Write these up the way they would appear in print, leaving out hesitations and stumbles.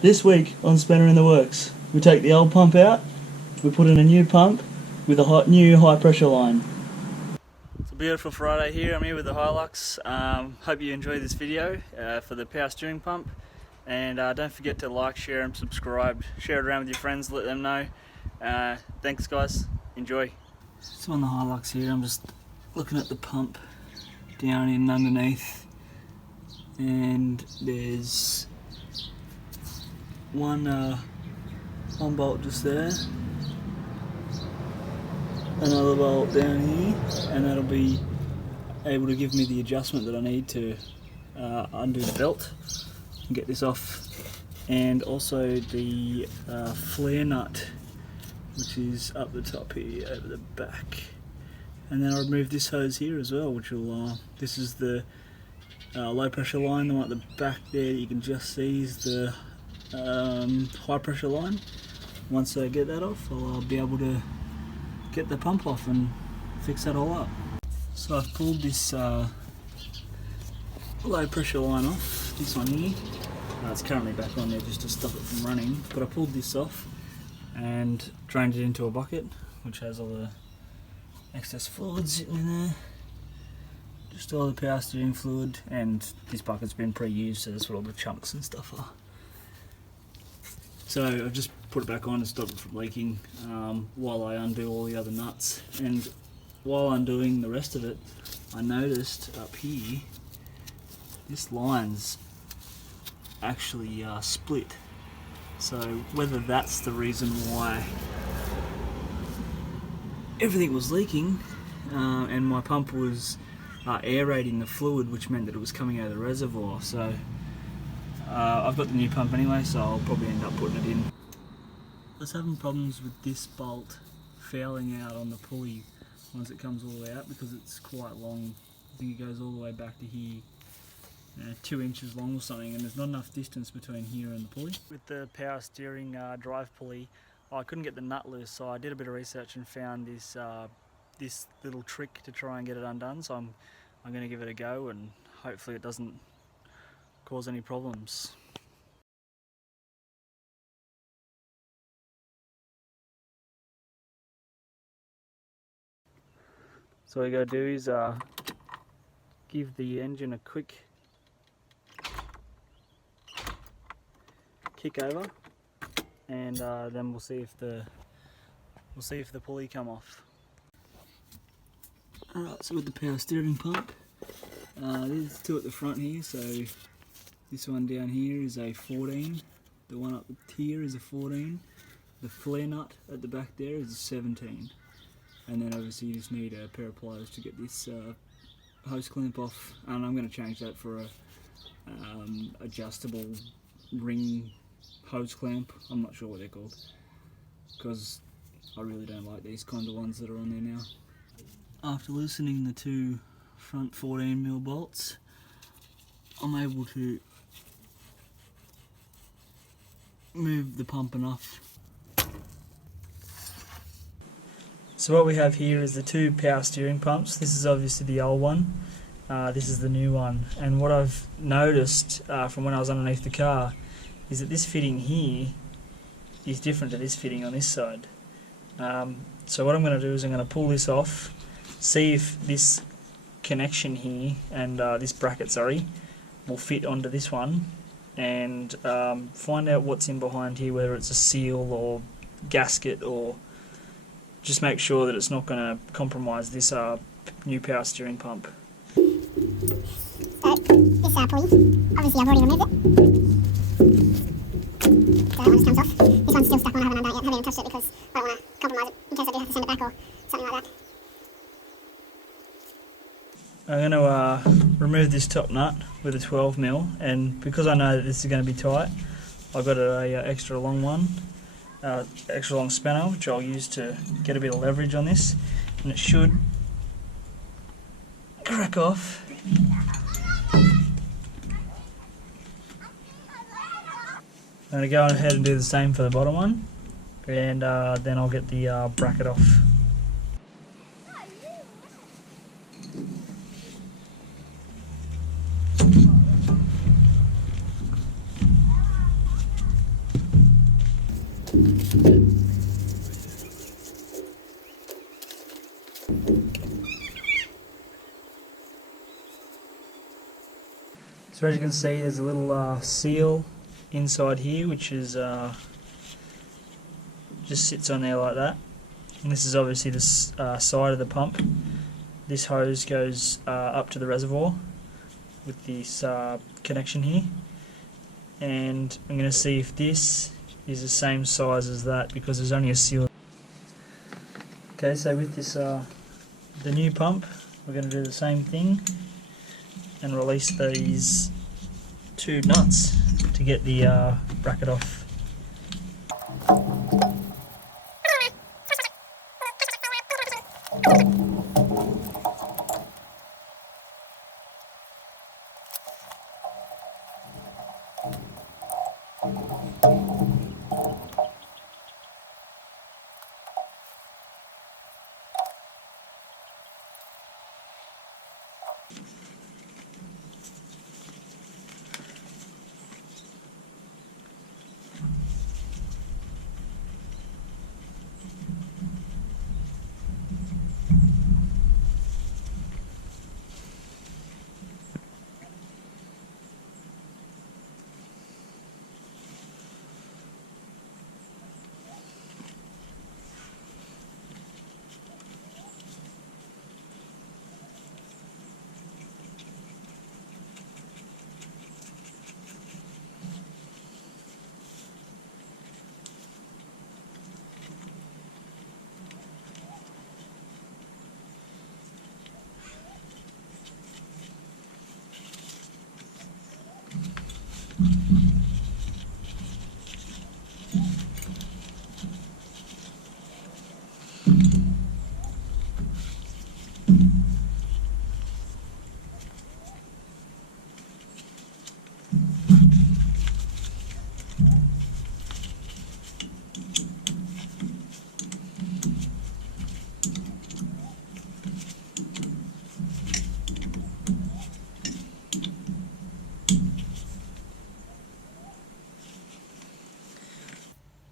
This week on Spanner in the Works, we take the old pump out, we put in a new pump with a new high pressure line. It's a beautiful Friday here. I'm here with the Hilux. Hope you enjoy this video for the power steering pump, and don't forget to like, share and subscribe. Share it around with your friends, let them know. Thanks guys, enjoy. So on the Hilux here, I'm just looking at the pump down in underneath, and there's one bolt just there, another bolt down here, and that'll be able to give me the adjustment that I need to undo the belt and get this off, and also the flare nut, which is up the top here over the back. And then I'll remove this hose here as well, which will this is the low pressure line. The one at the back there you can just see is the high pressure line. Once I get that off, I'll be able to get the pump off and fix that all up. So I've pulled this low pressure line off, this one here. It's currently back on there just to stop it from running, but I pulled this off and drained it into a bucket which has all the excess fluid sitting in there. Just all the power steering fluid, and this bucket's been pre-used, so that's what all the chunks and stuff are. So I've just put it back on to stop it from leaking while I undo all the other nuts. And while undoing the rest of it, I noticed up here, this line's actually split. So whether that's the reason why everything was leaking and my pump was aerating the fluid, which meant that it was coming out of the reservoir. So I've got the new pump anyway, so I'll probably end up putting it in. I was having problems with this bolt fouling out on the pulley once it comes all the way out, because it's quite long. I think it goes all the way back to here, 2 inches long or something, and there's not enough distance between here and the pulley. With the power steering drive pulley, I couldn't get the nut loose, so I did a bit of research and found this this little trick to try and get it undone. So I'm going to give it a go, and hopefully it doesn't cause any problems. So what you got to do is give the engine a quick kick over, and then we'll see if the pulley come off. Alright, so with the power steering pump, there's two at the front here. So this one down here is a 14, the one up here is a 14, the flare nut at the back there is a 17, and then obviously you just need a pair of pliers to get this hose clamp off, and I'm going to change that for a adjustable ring hose clamp. I'm not sure what they're called, because I really don't like these kind of ones that are on there now. After loosening the two front 14mm bolts, I'm able to move the pump enough. So what we have here is the two power steering pumps. This is obviously the old one, this is the new one, and what I've noticed from when I was underneath the car is that this fitting here is different to this fitting on this side. So what I'm going to do is I'm going to pull this off, see if this connection here and this bracket, will fit onto this one, and find out what's in behind here, whether it's a seal or gasket, or just make sure that it's not going to compromise this new power steering pump. So this pulley, obviously I've already removed it. So that one just comes off. This one's still stuck on, I haven't undone it yet, I haven't even touched it because I don't want to compromise it in case I do have to send it back or something like that. I'm going to remove this top nut with a 12mm, and because I know that this is going to be tight, I've got a extra long one, extra long spanner, which I'll use to get a bit of leverage on this, and it should crack off. I'm going to go ahead and do the same for the bottom one, and then I'll get the bracket off. So as you can see, there's a little seal inside here, which is just sits on there like that. And this is obviously the side of the pump. This hose goes up to the reservoir with this connection here. And I'm going to see if this is the same size as that, because there's only a seal. Okay, so with this, the new pump, we're going to do the same thing and release these two nuts to get the bracket off.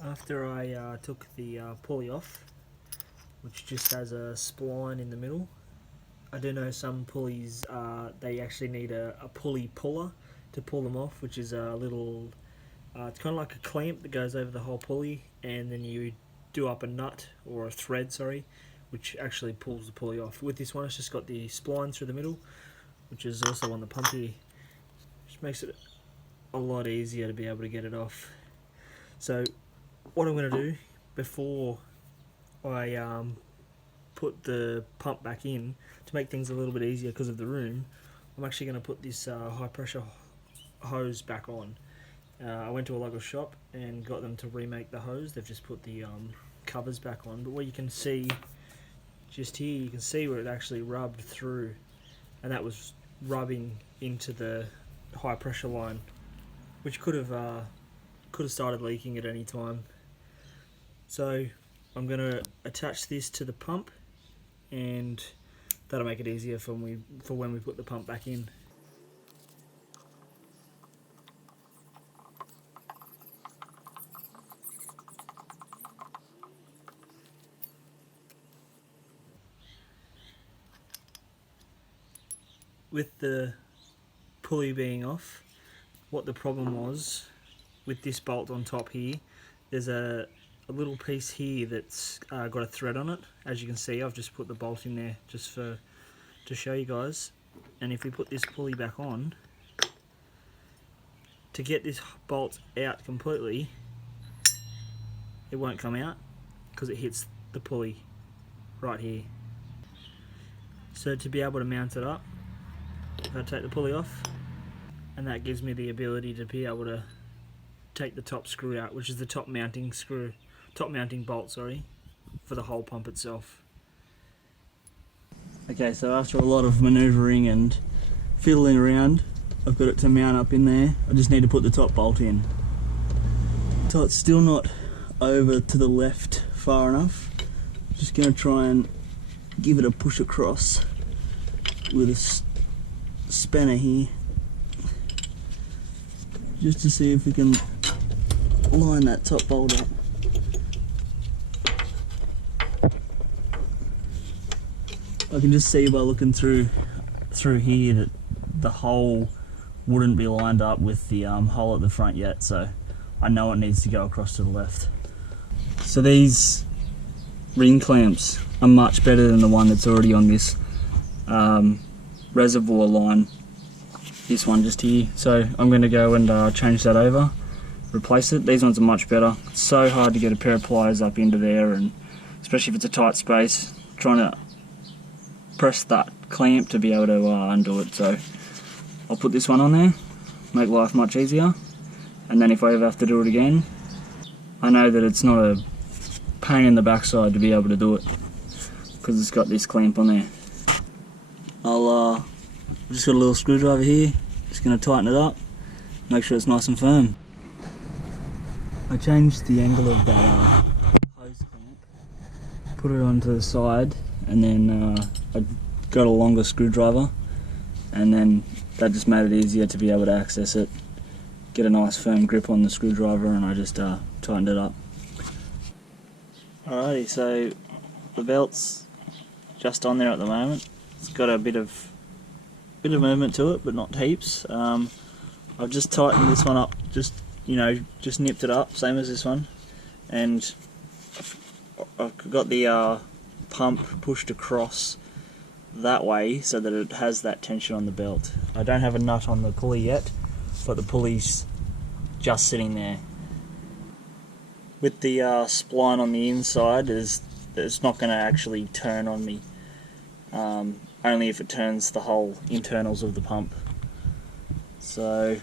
After I took the pulley off, which just has a spline in the middle, I do know some pulleys, they actually need a pulley puller to pull them off, which is a little, it's kind of like a clamp that goes over the whole pulley, and then you do up a nut, or a thread, sorry, which actually pulls the pulley off. With this one, it's just got the spline through the middle, which is also on the pump here, which makes it a lot easier to be able to get it off. So what I'm going to do before I put the pump back in, to make things a little bit easier because of the room, I'm actually going to put this high pressure hose back on. I went to a local shop and got them to remake the hose. They've just put the covers back on, but what you can see just here, you can see where it actually rubbed through, and that was rubbing into the high pressure line, which could have started leaking at any time. So I'm going to attach this to the pump, and that'll make it easier for when we put the pump back in. With the pulley being off, what the problem was with this bolt on top here, there's a little piece here that's got a thread on it. As you can see, I've just put the bolt in there just to show you guys. And if we put this pulley back on, to get this bolt out completely, it won't come out because it hits the pulley right here. So to be able to mount it up, I take the pulley off, and that gives me the ability to be able to take the top screw out, which is the top mounting bolt, sorry, for the whole pump itself. Okay, so after a lot of manoeuvring and fiddling around, I've got it to mount up in there. I just need to put the top bolt in. So it's still not over to the left far enough. Just going to try and give it a push across with a spanner here, just to see if we can line that top bolt up. I can just see by looking through here that the hole wouldn't be lined up with the hole at the front yet, so I know it needs to go across to the left. So these ring clamps are much better than the one that's already on this reservoir line, this one just here. So I'm going to go and change that over, replace it. These ones are much better. It's so hard to get a pair of pliers up into there, and especially if it's a tight space, trying to press that clamp to be able to undo it. So I'll put this one on there, make life much easier, and then if I ever have to do it again, I know that it's not a pain in the backside to be able to do it because it's got this clamp on there. I've just got a little screwdriver here, just going to tighten it up, make sure it's nice and firm. I changed the angle of that hose clamp, put it onto the side, and then I got a longer screwdriver, and then that just made it easier to be able to access it, get a nice firm grip on the screwdriver, and I just tightened it up. Alrighty, so the belt's just on there at the moment. It's got a bit of movement to it, but not heaps. I've just tightened this one up, just nipped it up, same as this one, and I've got the pump pushed across that way so that it has that tension on the belt. I don't have a nut on the pulley yet, but the pulley's just sitting there. With the spline on the inside, it's not going to actually turn on me, only if it turns the whole internals of the pump. So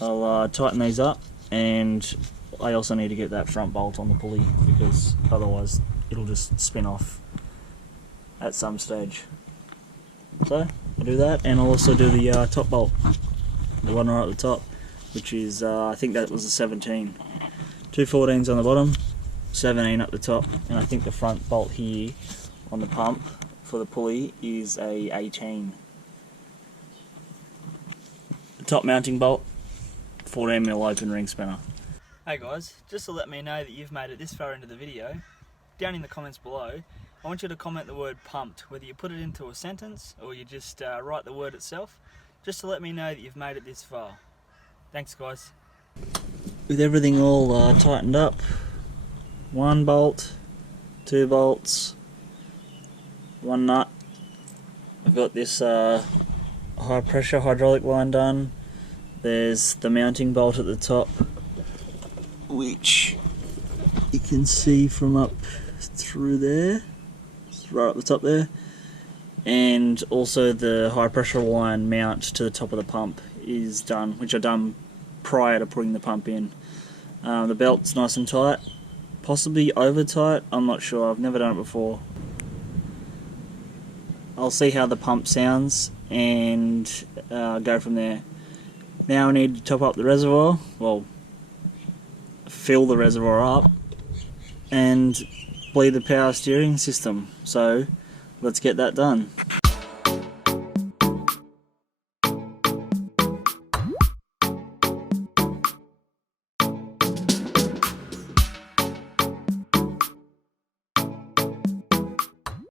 I'll tighten these up, and I also need to get that front bolt on the pulley because otherwise it'll just spin off at some stage. So I'll do that, and I'll also do the top bolt, the one right at the top, which is I think that was a 17. 2 14s on the bottom, 17 at the top, and I think the front bolt here on the pump for the pulley is a 18. The top mounting bolt, 14mm open ring spinner. Hey guys, just to let me know that you've made it this far into the video, down in the comments below, I want you to comment the word pumped, whether you put it into a sentence or you just write the word itself, just to let me know that you've made it this far. Thanks guys. With everything all tightened up, 1 bolt, 2 bolts, 1 nut. I've got this high pressure hydraulic line done. There's the mounting bolt at the top, which you can see from up through there, it's right up the top there, and also the high pressure line mount to the top of the pump is done, which I've done prior to putting the pump in. The belt's nice and tight, possibly over tight, I'm not sure, I've never done it before. I'll see how the pump sounds and go from there. Now I need to top up the reservoir, well, fill the reservoir up and bleed the power steering system, so let's get that done.